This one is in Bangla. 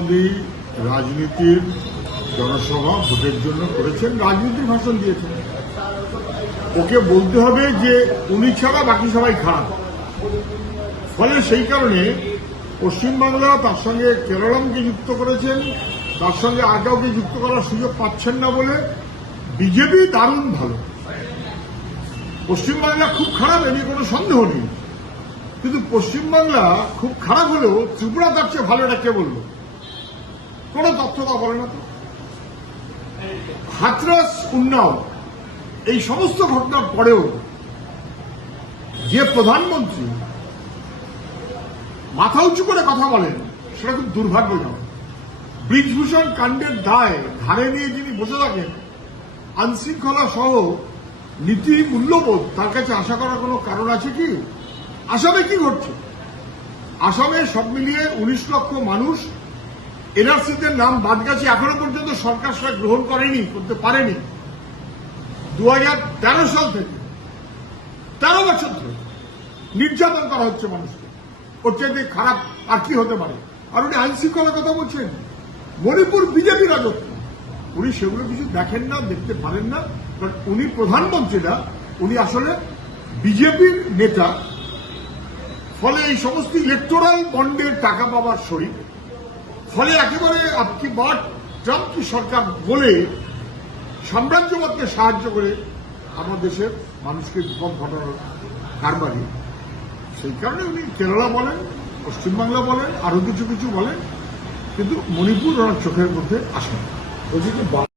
মোদী রাজনীতির জনসভা ভোটের জন্য করেছেন, রাজনীতির ভাষণ দিয়েছেন। ওকে বলতে হবে যে উনি ছাড়া বাকি সবাই খারাপ। ফলে সেই কারণে পশ্চিমবাংলা তার সঙ্গে কেরলমকে যুক্ত করেছেন, তার সঙ্গে আর কাউকে যুক্ত করার সুযোগ পাচ্ছেন না বলে বিজেপি দারুণ ভালো। পশ্চিমবাংলা খুব খারাপ, এ নিয়ে কোনো সন্দেহ নেই, কিন্তু পশ্চিমবাংলা খুব খারাপ হলেও ত্রিপুরা তার চেয়ে ভালো, এটা কে বলল? কোন তথ্যতা বলে না তো। হাথরাস, উন্নাও, এই সমস্ত ঘটনার পরেও যে প্রধানমন্ত্রী মাথা উঁচু করে কথা বলেন, সেটা খুব দুর্ভাগ্যজনক। ব্রিজভূষণ কাণ্ডের দায় ঘাড়ে নিয়ে যিনি বসে থাকেন, আইনশৃঙ্খলা সহ নীতি মূল্যবোধ তার কাছে আশা করার কোনো কারণ আছে কি? আসামে কি ঘটছে? আসামে সব মিলিয়ে 19 লক্ষ মানুষ এনআরসিতে নাম বাদ গেছে, এখনো পর্যন্ত সরকার সেটা গ্রহণ করেনি, করতে পারেনি। 2013 সাল থেকে 13 বছর ধরে নির্যাতন করা হচ্ছে মানুষকে। ওর চাইতে খারাপ আর কি হতে পারে? আর উনি আইন শৃঙ্খলার কথা বলছেন। মণিপুর বিজেপি রাজত্ব, উনি সেগুলো কিছু দেখেন না, দেখতে পারেন না। বাট উনি প্রধানমন্ত্রী না, উনি আসলে বিজেপির নেতা। ফলে এই সমস্ত ইলেকটোরাল বন্ডের টাকা পাওয়ার শরীর, ফলে একেবারে আপকি বাট ট্রাম্প কি সরকার বলে সাম্রাজ্যবাদকে সাহায্য করে আমার দেশের মানুষকে বিপদ ঘটানোর কারবারি। সেই কারণে উনি কেরালা বলেন, পশ্চিমবাংলা বলেন, আরো কিছু কিছু বলেন, কিন্তু মণিপুর ওনার চোখের মধ্যে আসে না।